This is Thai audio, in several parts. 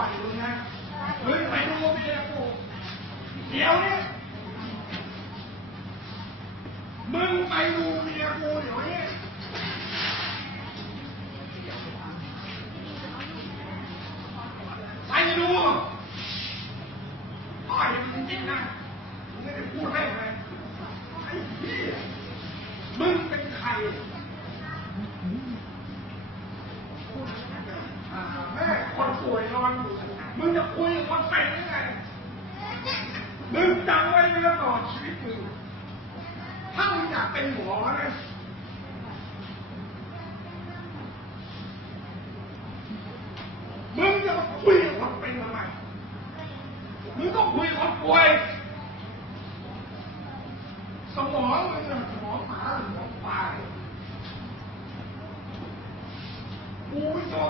อยมึงนะมึงไปดูเมียกูเดี๋ยวนี้มึงไปดูเมียกูเดี๋ยวนี้ไปดูต่อยมึงจริงนะมึงไม่ได้พูดให้ไหมไอ้เหี้ยมึงเป็นใคร อ่าแม่คนป่วยน อนมึงจะคุยกับคนเป็นยังไงมึงจำไว้ไว้ตลอดชีวิตมึงถ้ามึงอยากเป็นหมอนะมึงจะคุยกับคนเป็นทำไมมึงก็คุยกับคนป่วยสมองมึงสมองหมาหรือสมองปลายกูไม่ชอบ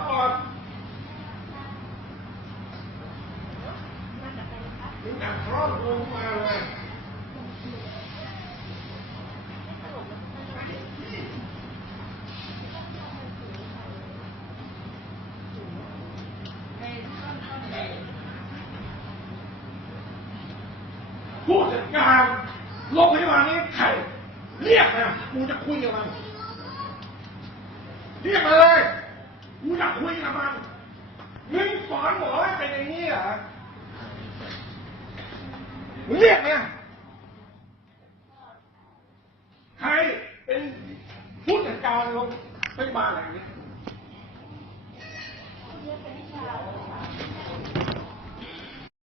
ถึงจากครอบครัวมาเลยผู้จัดการโรงพยาบาลนี้ใครเรียกนะกูจะคุยกับมันเรียกมาเลยกูจะคุยกับมันมึงสอนหมอให้เป็นอย่างนี้เหรอ เรียกนะใครเป็นผู้จัดการโรงพยาบาลแห่งนี้